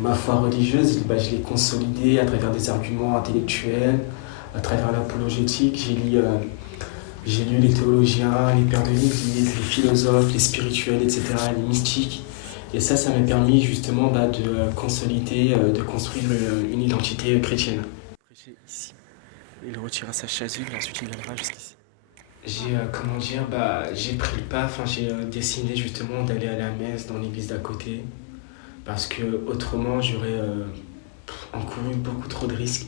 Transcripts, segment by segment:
Ma foi religieuse, je l'ai consolidée à travers des arguments intellectuels, à travers l'apologétique. J'ai lu les théologiens, les pères de l'Église, les philosophes, les spirituels, etc., les mystiques. Et ça m'a permis justement de consolider, de construire une identité chrétienne. Prêcher ici. Il retirera sa chasuble et ensuite il viendra jusqu'ici. J'ai pris le pas, j'ai décidé justement d'aller à la messe dans l'église d'à côté. Parce que autrement, j'aurais encouru beaucoup trop de risques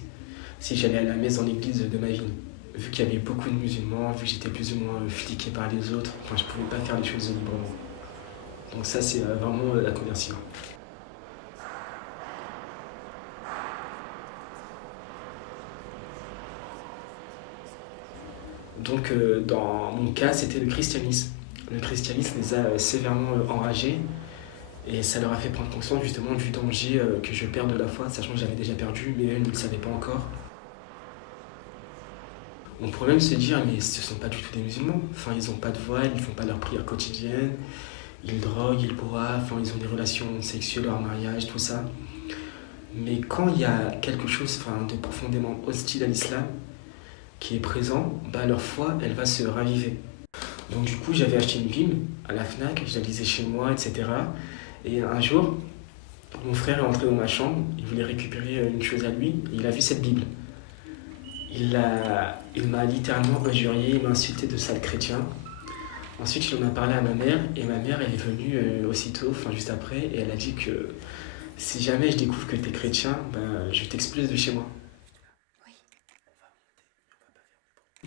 si j'allais à la messe dans l'église de ma ville. Vu qu'il y avait beaucoup de musulmans, vu que j'étais plus ou moins fliqué par les autres, je pouvais pas faire les choses librement. Donc ça, c'est vraiment la conversion. Donc dans mon cas, c'était le christianisme. Le christianisme les a sévèrement enragés et ça leur a fait prendre conscience justement du danger que je perde la foi, sachant que j'avais déjà perdu, mais eux ne le savaient pas encore. On pourrait même se dire, mais ce ne sont pas du tout des musulmans. Ils n'ont pas de voile, ils ne font pas leur prière quotidienne, ils droguent, ils boivent, ils ont des relations sexuelles hors mariage, tout ça. Mais quand il y a quelque chose de profondément hostile à l'islam qui est présent, leur foi, elle va se raviver. Donc du coup, j'avais acheté une Bible à la Fnac, je la lisais chez moi, etc. Et un jour, mon frère est entré dans ma chambre, il voulait récupérer une chose à lui, il a vu cette Bible. Il m'a littéralement injurié, il m'a insulté de sale chrétien. Ensuite, il en a parlé à ma mère, et ma mère, elle est venue aussitôt, juste après, et elle a dit que si jamais je découvre que tu es chrétien, je t'expulse de chez moi.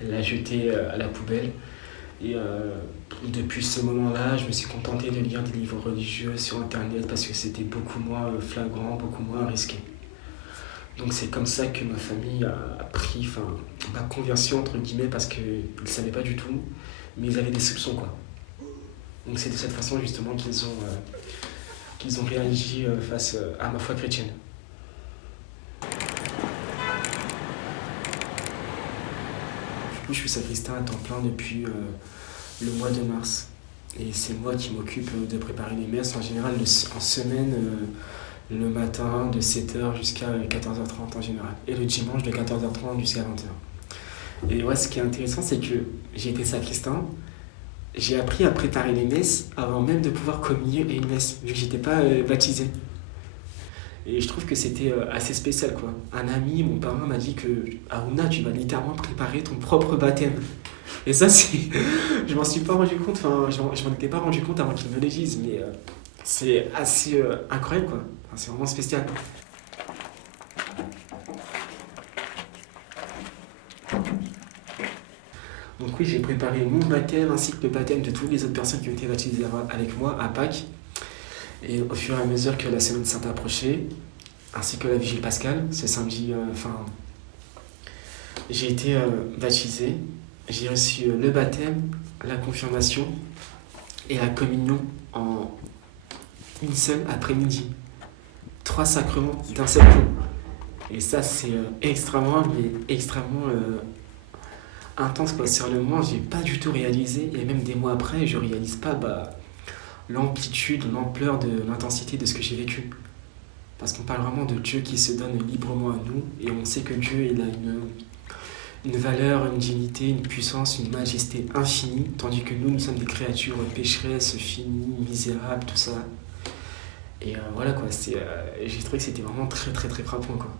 Elle l'a jeté à la poubelle. Et depuis ce moment-là, je me suis contenté de lire des livres religieux sur Internet parce que c'était beaucoup moins flagrant, beaucoup moins risqué. Donc c'est comme ça que ma famille a pris ma conversion entre guillemets parce qu'ils ne savaient pas du tout, mais ils avaient des soupçons quoi. Donc c'est de cette façon justement qu'ils ont réagi face à ma foi chrétienne. Du coup je suis sacristain à temps plein depuis le mois de mars. Et c'est moi qui m'occupe de préparer les messes en général en semaine. Le matin de 7h jusqu'à 14h30 en général. Et le dimanche de 14h30 jusqu'à 20h. Et ouais, ce qui est intéressant, c'est que j'ai été sacristain. J'ai appris à préparer les messes avant même de pouvoir communier à une messe, vu que j'étais pas baptisé. Et je trouve que c'était assez spécial quoi. Un ami, mon parrain m'a dit que Aruna, tu vas littéralement préparer ton propre baptême. Et ça, je m'en suis pas rendu compte, je m'en étais pas rendu compte avant qu'il me le dise, mais c'est assez incroyable quoi. C'est vraiment spécial. Donc oui, j'ai préparé mon baptême ainsi que le baptême de toutes les autres personnes qui ont été baptisées avec moi à Pâques. Et au fur et à mesure que la Semaine Sainte approchait, ainsi que la Vigile Pascale, ce samedi, j'ai été baptisé. J'ai reçu le baptême, la confirmation et la communion en une seule après-midi. 3 sacrements d'un seul coup. Et ça, c'est extrêmement intense quoi. Sur le moment, j'ai pas du tout réalisé. Et même des mois après, je réalise pas l'amplitude, l'ampleur de l'intensité de ce que j'ai vécu. Parce qu'on parle vraiment de Dieu qui se donne librement à nous. Et on sait que Dieu, il a une valeur, une dignité, une puissance, une majesté infinie. Tandis que nous sommes des créatures pécheresses, finies, misérables, tout ça. Et voilà quoi, j'ai trouvé que c'était vraiment très très très frappant quoi.